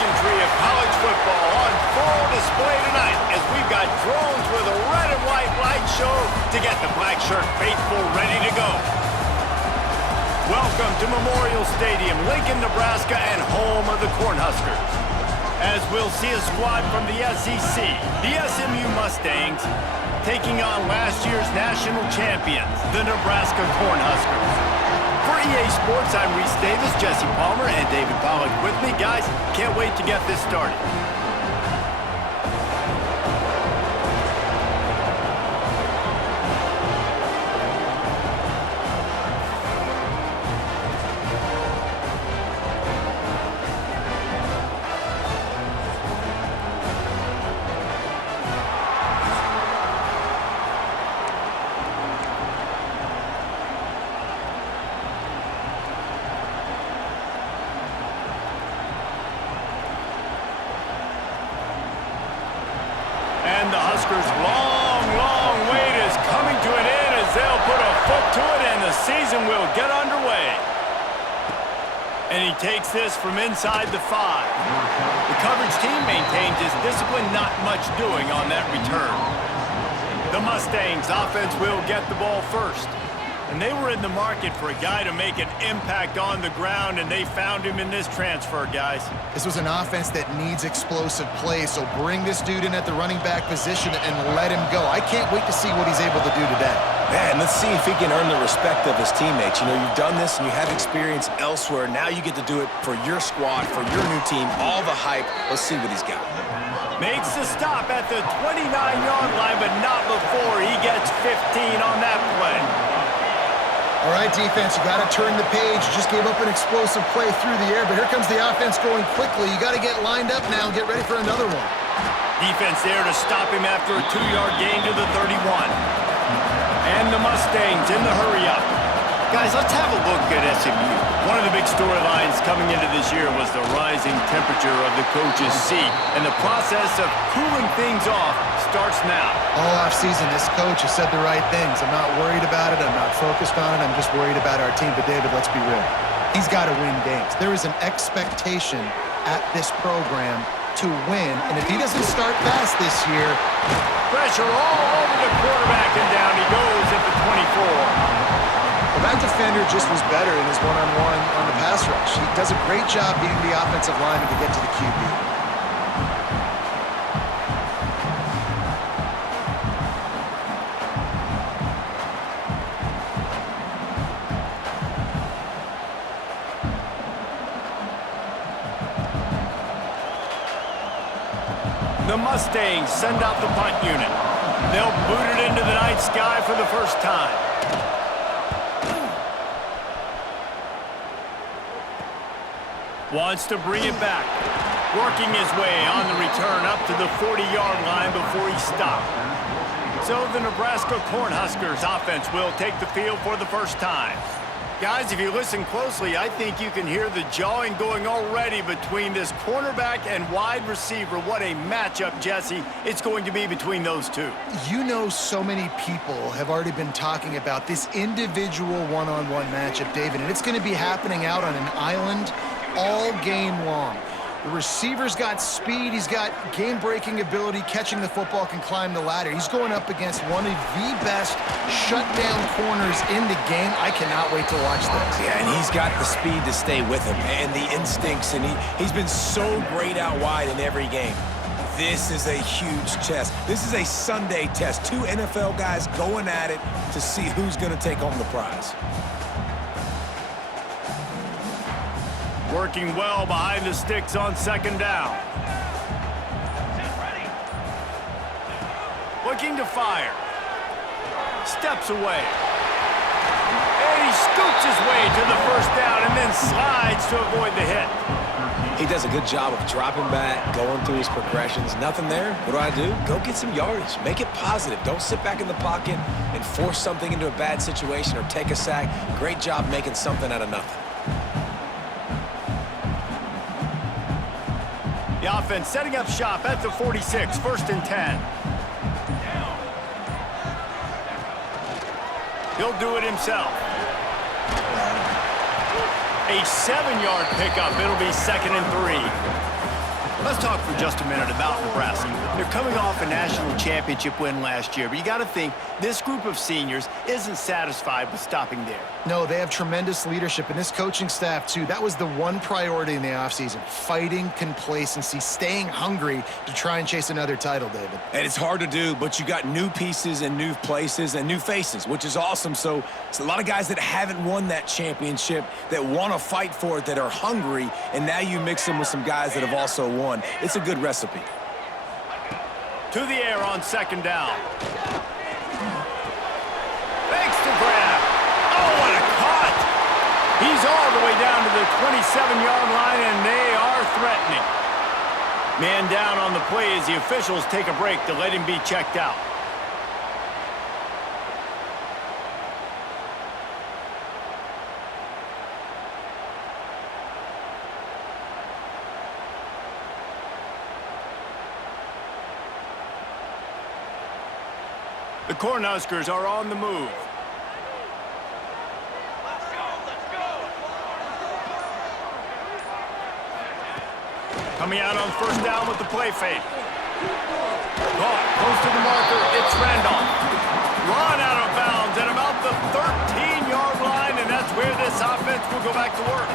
pageantry of college football on full display tonight as we've got drones with a red and white light show to get the black shirt faithful ready to go. Welcome to Memorial Stadium, Lincoln, Nebraska, and home of the Cornhuskers. As we'll see a squad from the SEC, the SMU Mustangs, taking on last year's national champions, the Nebraska Cornhuskers. For EA Sports, I'm Reese Davis, Jesse Palmer, and David Pollack with me. Guys, can't wait to get this started. And the Huskers' long wait is coming to an end as they'll put a foot to it and the season will get underway. And he takes this from inside the 5. The coverage team maintains his discipline, not much doing on that return. The Mustangs offense will get the ball first. And they were in the market for a guy to make an impact on the ground, and they found him in this transfer, guys. This was an offense that needs explosive play, so bring this dude in at the running back position and let him go. I can't wait to see what he's able to do today. Man, let's see if he can earn the respect of his teammates. You know, you've done this and you have experience elsewhere. Now you get to do it for your squad, for your new team, all the hype. Let's see what he's got. Makes the stop at the 29-yard line, but not before he gets 15 on that play. All right, defense, you got to turn the page. You just gave up an explosive play through the air, but here comes the offense going quickly. You got to get lined up now and get ready for another one. Defense there to stop him after a 2-yard gain to the 31. And the Mustangs in the hurry-up. Guys, let's have a look at SMU. One of the big storylines coming into this year was the rising temperature of the coach's seat, and the process of cooling things off starts now. All offseason, this coach has said the right things. I'm not worried about it. I'm not focused on it. I'm just worried about our team. But, David, let's be real. He's got to win games. There is an expectation at this program to win, and if he doesn't start fast this year... Pressure all over the quarterback, and down he goes at the 24. Well, that defender just was better in his one-on-one on the pass rush. He does a great job beating the offensive lineman to get to the QB. The Mustangs send out the punt unit. They'll boot it into the night sky for the first time. Wants to bring it back. Working his way on the return up to the 40-yard line before he stopped. So the Nebraska Cornhuskers offense will take the field for the first time. Guys, if you listen closely, I think you can hear the jawing going already between this cornerback and wide receiver. What a matchup, Jesse, it's going to be between those two. You know, so many people have already been talking about this individual one-on-one matchup, David, and it's going to be happening out on an island all game long. The receiver's got speed, he's got game-breaking ability, catching the football, can climb the ladder. He's going up against one of the best shutdown corners in the game. I cannot wait to watch this. Yeah, and he's got the speed to stay with him and the instincts, and he's been so great out wide in every game. This is a huge test. This is a Sunday test. 2 NFL guys going at it to see who's going to take home the prize. Working well behind the sticks on second down. Looking to fire. Steps away. And he scoots his way to the first down and then slides to avoid the hit. He does a good job of dropping back, going through his progressions. Nothing there. What do? Go get some yardage. Make it positive. Don't sit back in the pocket and force something into a bad situation or take a sack. Great job making something out of nothing. The offense setting up shop at the 46, 1st and 10. He'll do it himself. A 7-yard pickup. It'll be 2nd and 3. Let's talk for just a minute about Nebraska. They're coming off a national championship win last year, but you got to think this group of seniors isn't satisfied with stopping there. No, they have tremendous leadership, and this coaching staff, too. That was the one priority in the offseason, fighting complacency, staying hungry to try and chase another title, David. And it's hard to do, but you got new pieces and new places and new faces, which is awesome. So it's a lot of guys that haven't won that championship that want to fight for it, that are hungry, and now you mix them with some guys that have also won. It's a good recipe. To the air on second down. Thanks to grab. Oh, what a cut! He's all the way down to the 27-yard line, and they are threatening. Man down on the play as the officials take a break to let him be checked out. The Cornhuskers are on the move. Coming out on first down with the play fake. Caught close to the marker. It's Randolph. Run out of bounds at about the 13-yard line, and that's where this offense will go back to work.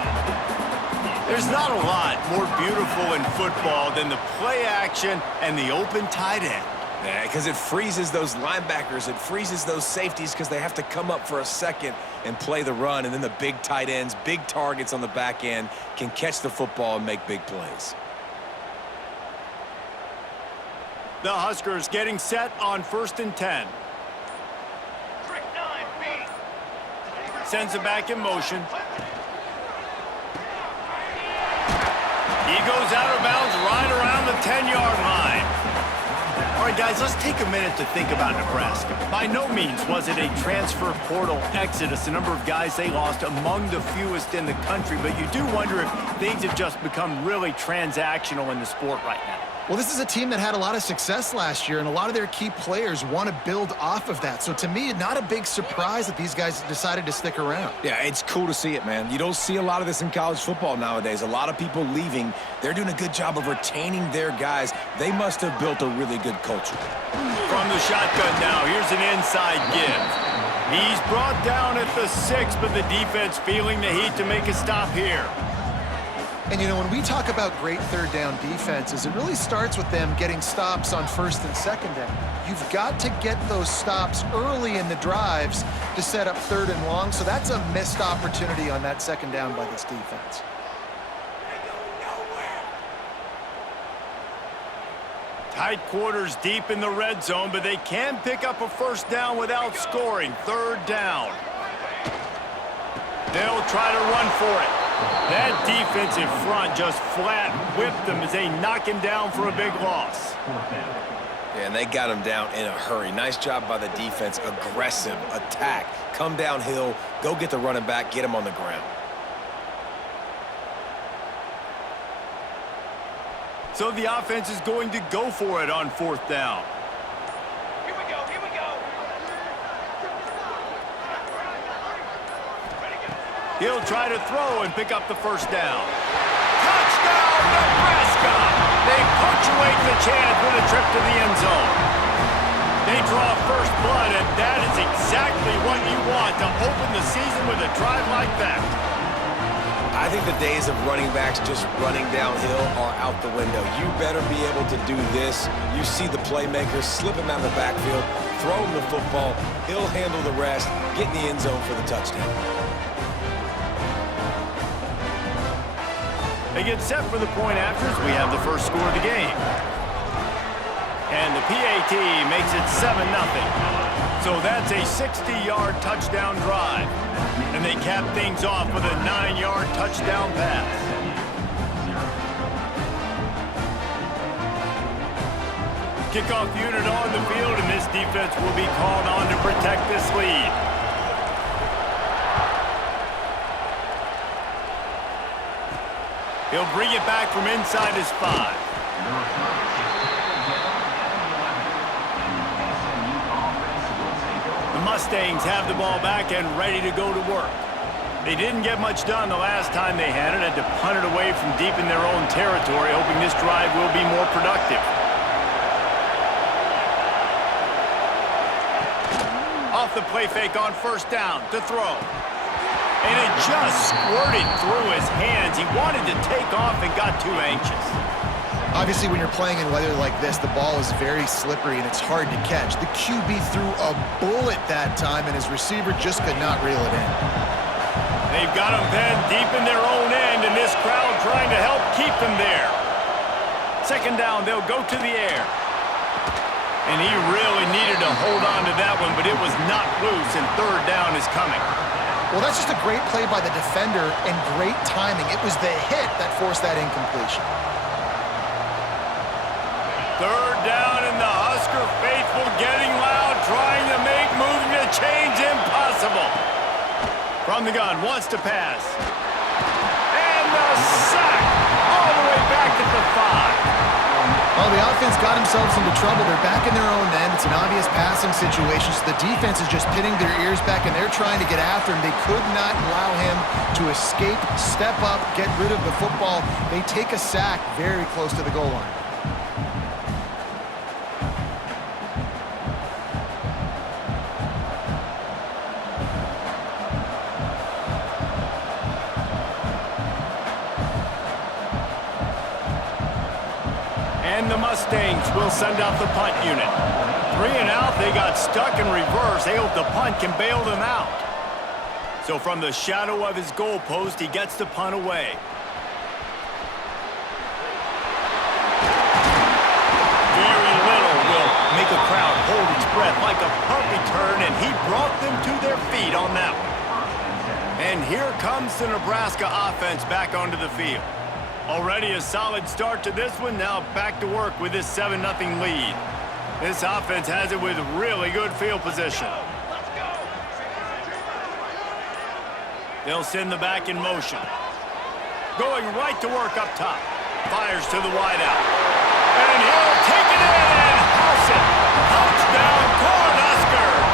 There's not a lot more beautiful in football than the play action and the open tight end. Yeah, because it freezes those linebackers. It freezes those safeties because they have to come up for a second and play the run. And then the big tight ends, big targets on the back end can catch the football and make big plays. The Huskers getting set on 1st and 10. Sends it back in motion. He goes out of bounds right around the 10-yard line. All right, guys, let's take a minute to think about Nebraska. By no means was it a transfer portal exodus, the number of guys they lost among the fewest in the country, but you do wonder if things have just become really transactional in the sport right now. Well, this is a team that had a lot of success last year, and a lot of their key players want to build off of that. So to me, not a big surprise that these guys decided to stick around. Yeah, it's cool to see it, man. You don't see a lot of this in college football nowadays. A lot of people leaving. They're doing a good job of retaining their guys. They must have built a really good culture. From the shotgun now, here's an inside give. He's brought down at the 6, but the defense feeling the heat to make a stop here. And, you know, when we talk about great third down defenses, it really starts with them getting stops on 1st and 2nd down. You've got to get those stops early in the drives to set up 3rd and long, so that's a missed opportunity on that 2nd down by this defense. Tight quarters deep in the red zone, but they can pick up a 1st down without scoring. 3rd down. They'll try to run for it. That defensive front just flat whipped them as they knock him down for a big loss. Yeah, and they got him down in a hurry. Nice job by the defense. Aggressive attack. Come downhill, go get the running back, get him on the ground. So the offense is going to go for it on 4th down. Here we go. He'll try to throw and pick up the 1st down. Touchdown, Nebraska! They punctuate the chance with a trip to the end zone. They draw first blood, and that is exactly what you want to open the season with a drive like that. I think the days of running backs just running downhill are out the window. You better be able to do this. You see the playmakers, slip him out of the backfield, throw him the football, he'll handle the rest, get in the end zone for the touchdown. They get set for the point afters. We have the first score of the game. And the PAT makes it 7-0. So that's a 60-yard touchdown drive. And they cap things off with a 9-yard touchdown pass. Kickoff unit on the field, and this defense will be called on to protect this lead. He'll bring it back from inside his 5. The Mustangs have the ball back and ready to go to work. They didn't get much done the last time they had to punt it away from deep in their own territory, hoping this drive will be more productive. Off the play fake on first down to throw. And it just squirted through his hands. He wanted to take off and got too anxious. Obviously, when you're playing in weather like this, the ball is very slippery and it's hard to catch. The QB threw a bullet that time, and his receiver just could not reel it in. They've got him then deep in their own end, and this crowd trying to help keep them there. Second down, they'll go to the air. And he really needed to hold on to that one, but it was not loose, and third down is coming. Well, that's just a great play by the defender and great timing. It was the hit that forced that incompletion. Third down, and the Husker faithful getting loud, trying to make moving the chains impossible. From the gun, wants to pass. And the sack all the way back at the 5. Well, the offense got themselves into trouble. They're back in their own end. It's an obvious passing situation, so the defense is just pinning their ears back, and they're trying to get after him. They could not allow him to escape, step up, get rid of the football. They take a sack very close to the goal line. And the Mustangs will send out the punt unit. 3 and out, they got stuck in reverse. They hope the punt can bail them out. So from the shadow of his goalpost, he gets the punt away. Very little will make a crowd hold its breath like a punt return, and he brought them to their feet on that one. And here comes the Nebraska offense back onto the field. Already a solid start to this one. Now back to work with this 7-0 lead. This offense has it with really good field position. They'll send the back in motion. Going right to work up top. Fires to the wideout. And he'll take it in and house it. Touchdown, Cornhuskers!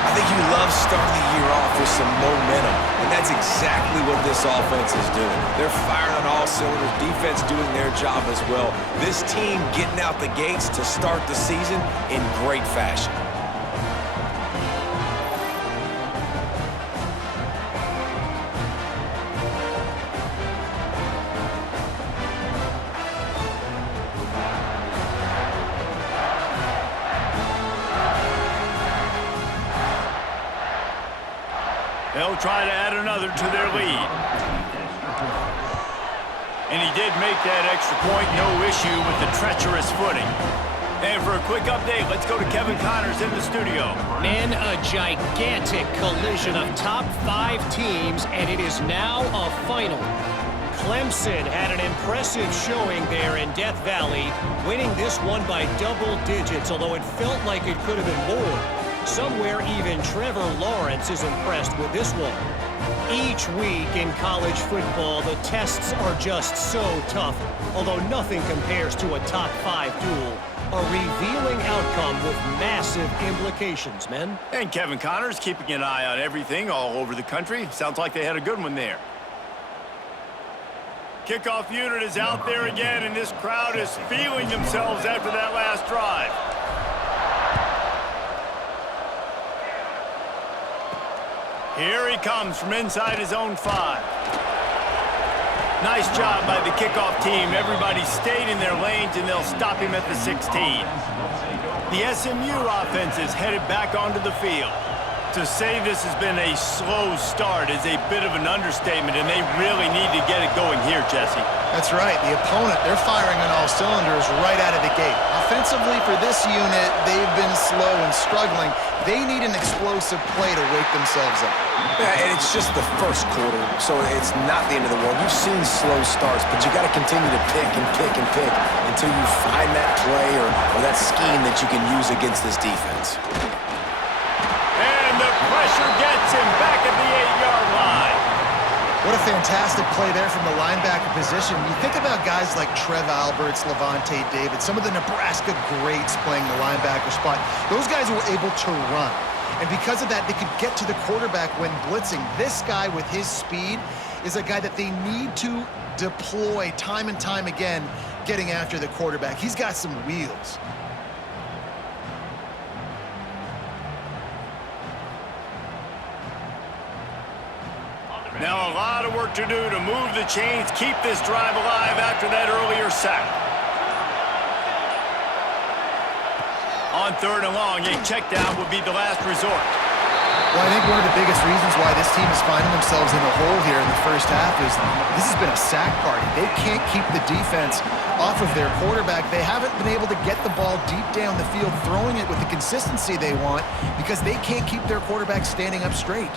I think you love starting the year off with some momentum, and that's exactly what this offense is doing. They're firing on all cylinders, defense doing their job as well. This team getting out the gates to start the season in great fashion. They'll try to add another to their lead. And he did make that extra point, no issue with the treacherous footing. And for a quick update, let's go to Kevin Connors in the studio. Man, a gigantic collision of top 5 teams, and it is now a final. Clemson had an impressive showing there in Death Valley, winning this one by double digits, although it felt like it could have been more. Somewhere even Trevor Lawrence is impressed with this one. Each week in college football, the tests are just so tough, although nothing compares to a top 5 duel. A revealing outcome with massive implications, men. And Kevin Connors keeping an eye on everything all over the country. Sounds like they had a good one there. Kickoff unit is out there again, and this crowd is feeling themselves after that last drive. Here he comes from inside his own 5. Nice job by the kickoff team. Everybody stayed in their lanes, and they'll stop him at the 16. The SMU offense is headed back onto the field. To say this has been a slow start is a bit of an understatement, and they really need to get it going here, Jesse. That's right. The opponent, they're firing on all cylinders right out of the gate. Offensively for this unit, they've been slow and struggling. They need an explosive play to wake themselves up. Yeah, and it's just the first quarter, so it's not the end of the world. You've seen slow starts, but you got to continue to pick and pick and pick until you find that play or that scheme that you can use against this defense. And the pressure gets him back at the 8-yard line. What a fantastic play there from the linebacker position. You think about guys like Trev Alberts, Levante David, some of the Nebraska greats playing the linebacker spot. Those guys were able to run. And because of that, they could get to the quarterback when blitzing. This guy with his speed is a guy that they need to deploy time and time again, getting after the quarterback. He's got some wheels. Now a lot of work to do to move the chains, keep this drive alive after that earlier sack. On 3rd and long, a check down would be the last resort. Well, I think one of the biggest reasons why this team is finding themselves in the hole here in the first half is this has been a sack party. They can't keep the defense off of their quarterback. They haven't been able to get the ball deep down the field, throwing it with the consistency they want because they can't keep their quarterback standing up straight.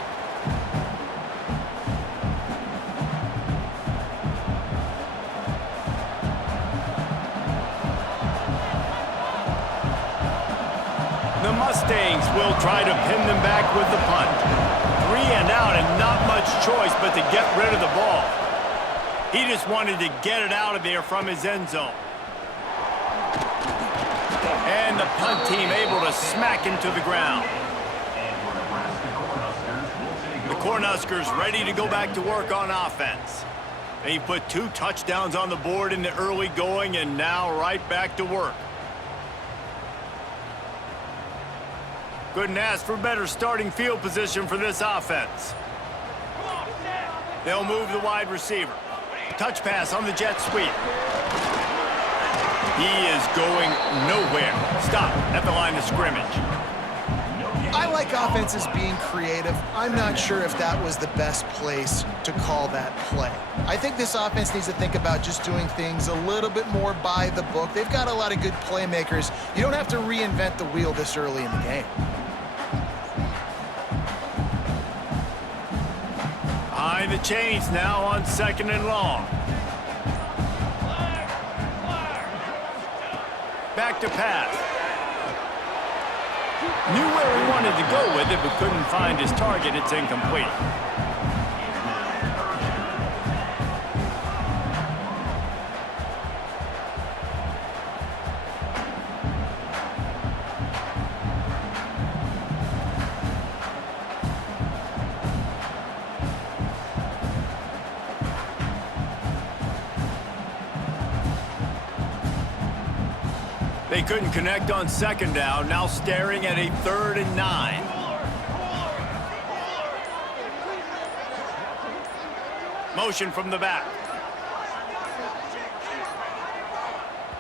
The Mustangs will try to pin them back with the punt. 3 and out and not much choice but to get rid of the ball. He just wanted to get it out of there from his end zone. And the punt team able to smack him to the ground. The Cornhuskers ready to go back to work on offense. They put 2 touchdowns on the board in the early going and now right back to work. Couldn't ask for better starting field position for this offense. They'll move the wide receiver. Touch pass on the jet sweep. He is going nowhere. Stop at the line of scrimmage. I like offenses being creative. I'm not sure if that was the best place to call that play. I think this offense needs to think about just doing things a little bit more by the book. They've got a lot of good playmakers. You don't have to reinvent the wheel this early in the game. Behind the chains now on 2nd and long. Back to pass. Knew where he wanted to go with it, but couldn't find his target. It's incomplete. They couldn't connect on 2nd down, now staring at a 3rd and 9. Motion from the back.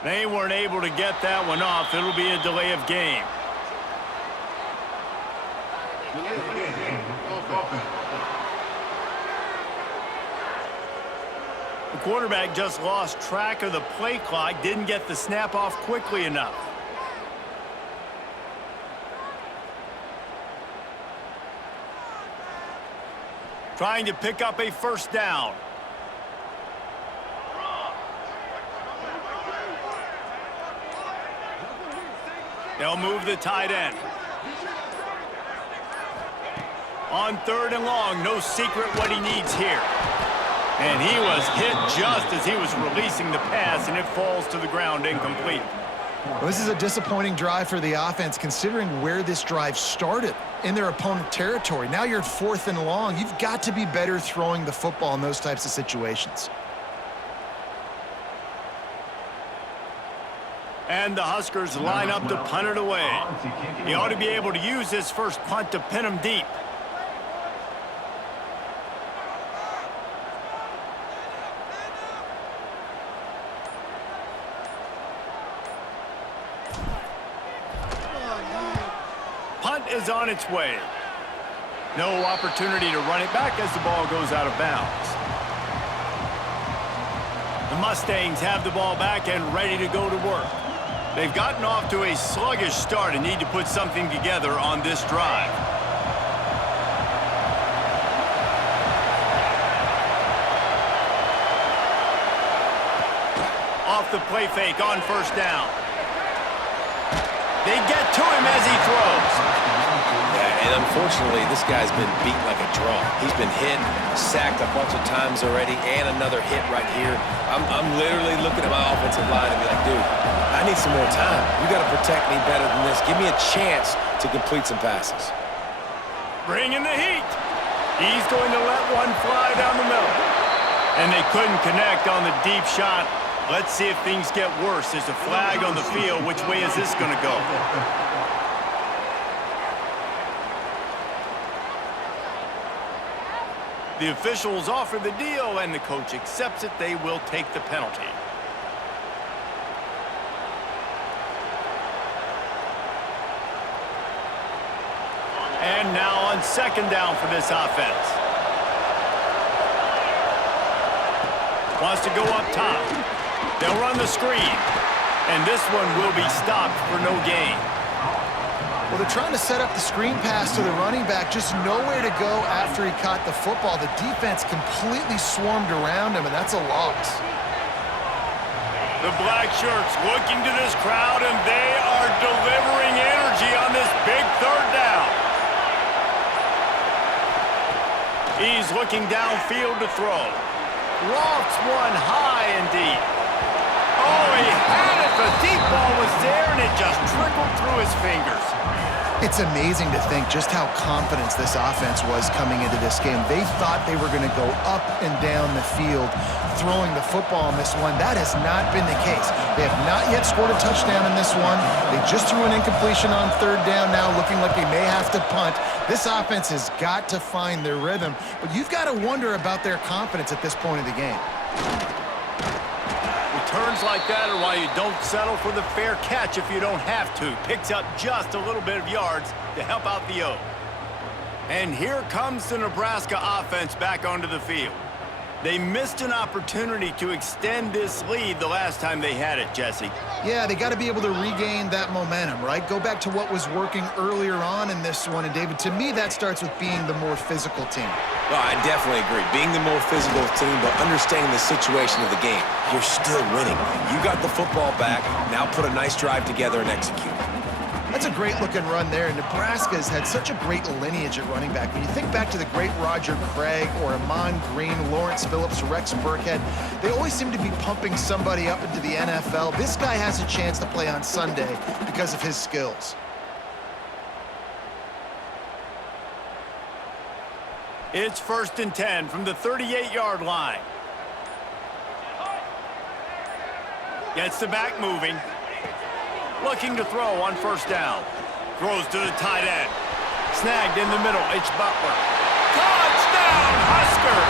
They weren't able to get that one off. It'll be a delay of game. The quarterback just lost track of the play clock, didn't get the snap off quickly enough. Trying to pick up a 1st down. They'll move the tight end. On 3rd and long, no secret what he needs here. And he was hit just as he was releasing the pass, and it falls to the ground incomplete. Well, this is a disappointing drive for the offense, considering where this drive started, in their opponent territory. Now you're at 4th and long. You've got to be better throwing the football in those types of situations. And the Huskers line up to punt it away. He ought to be able to use this first punt to pin him deep. Punt is on its way. No opportunity to run it back as the ball goes out of bounds. The Mustangs have the ball back and ready to go to work. They've gotten off to a sluggish start and need to put something together on this drive. Off the play fake on 1st down. They get to him as he throws. Yeah, and unfortunately, this guy's been beat like a drum. He's been hit, sacked a bunch of times already, and another hit right here. I'm literally looking at my offensive line and be like, dude, I need some more time. You got to protect me better than this. Give me a chance to complete some passes. bringing the heat. He's going to let one fly down the middle. And they couldn't connect on the deep shot. Let's see if things get worse. There's a flag on the field. Which way is this going to go? The officials offer the deal, and the coach accepts it. They will take the penalty. And now on second down for this offense. Wants to go up top. They'll run the screen. And this one will be stopped for no gain. Well, they're trying to set up the screen pass to the running back, just nowhere to go after he caught the football. The defense completely swarmed around him, and that's a loss. The black shirts looking to this crowd, and they are delivering energy on this big third down. He's looking downfield to throw. Lofts one high and deep. Oh, he had it. The deep ball was there, and it just trickled through his fingers. It's amazing to think just how confident this offense was coming into this game. They thought they were going to go up and down the field throwing the football in this one. That has not been the case. They have not yet scored a touchdown in this one. They just threw an incompletion on third down now, looking like they may have to punt. This offense has got to find their rhythm, but you've got to wonder about their confidence at this point of the game. Returns like that are why you don't settle for the fair catch if you don't have to. Picks up just a little bit of yards to help out the O. And here comes the Nebraska offense back onto the field. They missed an opportunity to extend this lead the last time they had it, Jesse. Yeah, they got to be able to regain that momentum, right? Go back to what was working earlier on in this one. And, David, to me, that starts with being the more physical team. Well, I definitely agree. Being the more physical team, but understanding the situation of the game. You're still winning. You got the football back. Now put a nice drive together and execute. That's a great-looking run there. Nebraska's had such a great lineage at running back. When you think back to the great Roger Craig or Amon Green, Lawrence Phillips, Rex Burkhead, they always seem to be pumping somebody up into the NFL. This guy has a chance to play on Sunday because of his skills. It's 1st and 10 from the 38-yard line. Gets the back moving. Looking to throw on first down. Throws to the tight end. Snagged in the middle. It's Butler. Touchdown, Husker!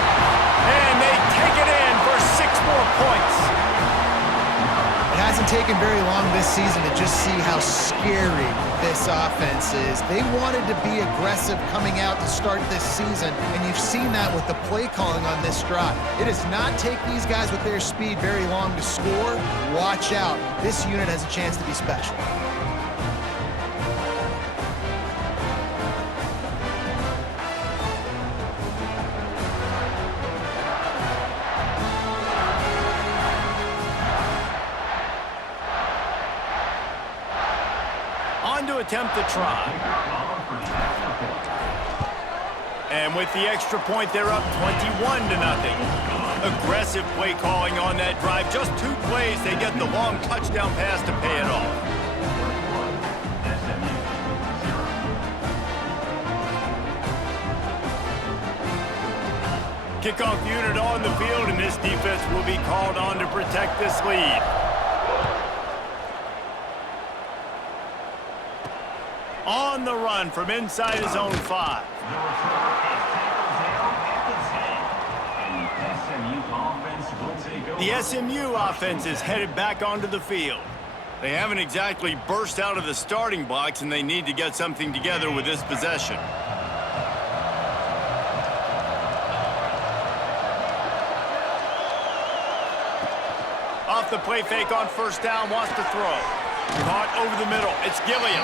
And they take it in for 6 more points. It hasn't taken very long this season to just see how scary this offense is. They wanted to be aggressive coming out to start this season, and you've seen that with the play calling on this drive. It does not take these guys with their speed very long to score. Watch out. This unit has a chance to be special. To attempt the try. And with the extra point, they're up 21-0. Aggressive play calling on that drive. Just 2 plays, they get the long touchdown pass to pay it off. Kickoff unit on the field, and this defense will be called on to protect this lead. On the run from inside his own 5. The SMU offense is headed back onto the field. They haven't exactly burst out of the starting blocks, and they need to get something together with this possession. Off the play fake on first down, wants to throw. Caught over the middle. It's Gilliam.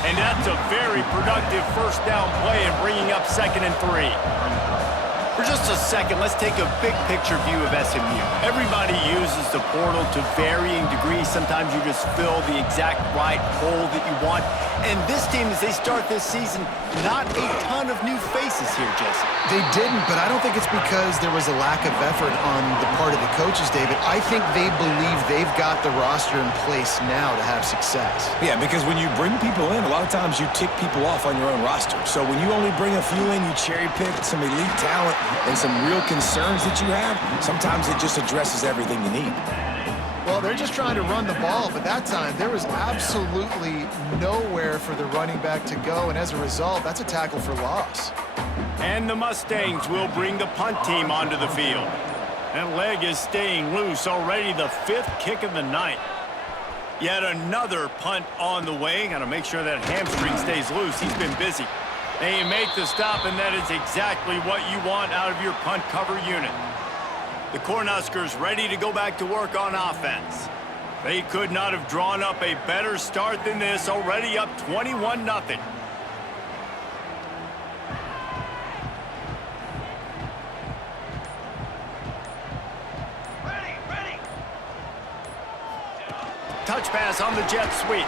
And that's a very productive first down play and bringing up 2nd and 3. For just a second, let's take a big picture view of SMU. Everybody uses the portal to varying degrees. Sometimes you just fill the exact right hole that you want. And this team, as they start this season, not a ton of new faces passes here, Jesse. They didn't, but I don't think it's because there was a lack of effort on the part of the coaches, David. I think they believe they've got the roster in place now to have success. Yeah, because when you bring people in, a lot of times you tick people off on your own roster. So when you only bring a few in, you cherry-pick some elite talent and some real concerns that you have, sometimes it just addresses everything you need. Well, they're just trying to run the ball, but that time there was absolutely nowhere for the running back to go, and as a result, that's a tackle for loss. And the Mustangs will bring the punt team onto the field. That leg is staying loose, already the 5th kick of the night. Yet another punt on the way. Got to make sure that hamstring stays loose. He's been busy. They make the stop, and that is exactly what you want out of your punt cover unit. The Cornhuskers ready to go back to work on offense. They could not have drawn up a better start than this, already up 21-0. Ready. Touch pass on the jet sweep.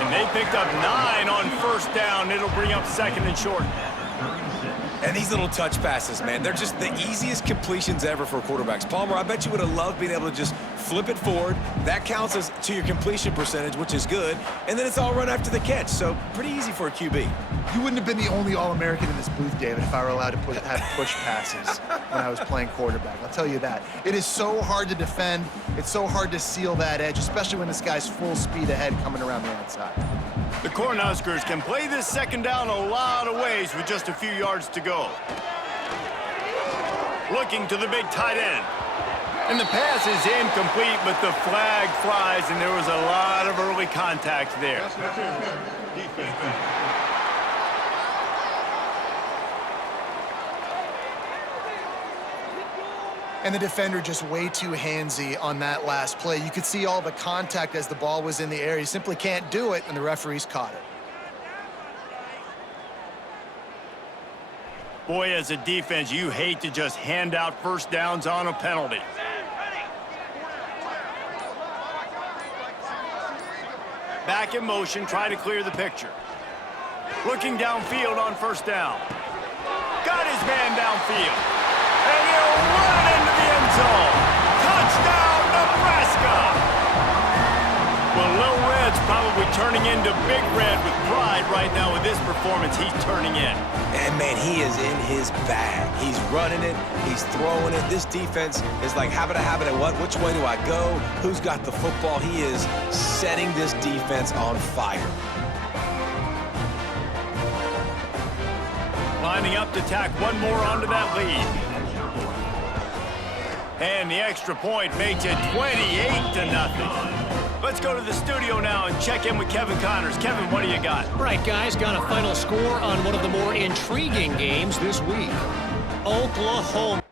And they picked up 9 on first down. It'll bring up 2nd and short. And these little touch passes, man, they're just the easiest completions ever for quarterbacks. Palmer, I bet you would have loved being able to just flip it forward. That counts as to your completion percentage, which is good. And then it's all run after the catch, so pretty easy for a QB. You wouldn't have been the only All-American in this booth, David, if I were allowed to have push passes when I was playing quarterback. I'll tell you that. It is so hard to defend. It's so hard to seal that edge, especially when this guy's full speed ahead coming around the outside. The Cornhuskers can play this 2nd down a lot of ways with just a few yards to go. Looking to the big tight end. And the pass is incomplete, but the flag flies, and there was a lot of early contact there. And the defender just way too handsy on that last play. You could see all the contact as the ball was in the air. He simply can't do it, and the referees caught it. Boy, as a defense, you hate to just hand out first downs on a penalty. Back in motion, try to clear the picture. Looking downfield on first down. Got his man downfield. And he'll run it into the end zone. Touchdown, Nebraska! Well, Lil Red's probably turning into Big Red with pride right now with this performance he's turning in. And, man, he is in his bag. He's running it. He's throwing it. This defense is like habit, and what? Which way do I go? Who's got the football? He is setting this defense on fire. Lining up to tack one more onto that lead. And the extra point makes it 28-0. Let's go to the studio now and check in with Kevin Connors. Kevin, what do you got? Right, guys, got a final score on one of the more intriguing games this week. Oklahoma.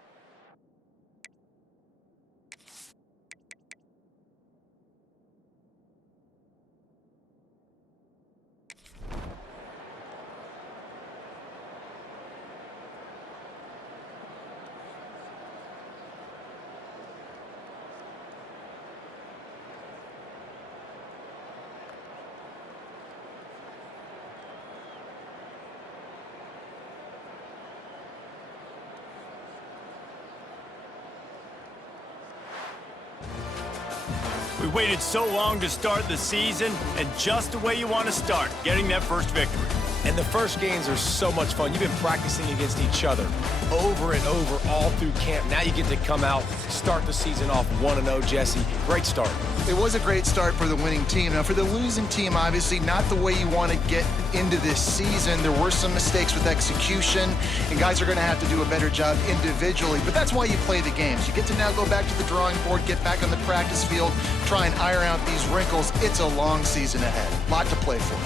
We waited so long to start the season, and just the way you want to start, getting that first victory. And the first games are so much fun. You've been practicing against each other over and over all through camp. Now you get to come out, start the season off 1-0, Jesse. Great start. It was a great start for the winning team. Now, for the losing team, obviously not the way you want to get into this season. There were some mistakes with execution, and guys are going to have to do a better job individually. But that's why you play the games. You get to now go back to the drawing board, get back on the practice field, try and iron out these wrinkles. It's a long season ahead. A lot to play for.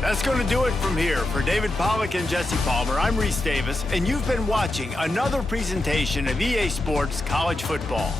That's going to do it from here. For David Pollack and Jesse Palmer, I'm Reese Davis, and you've been watching another presentation of EA Sports College Football.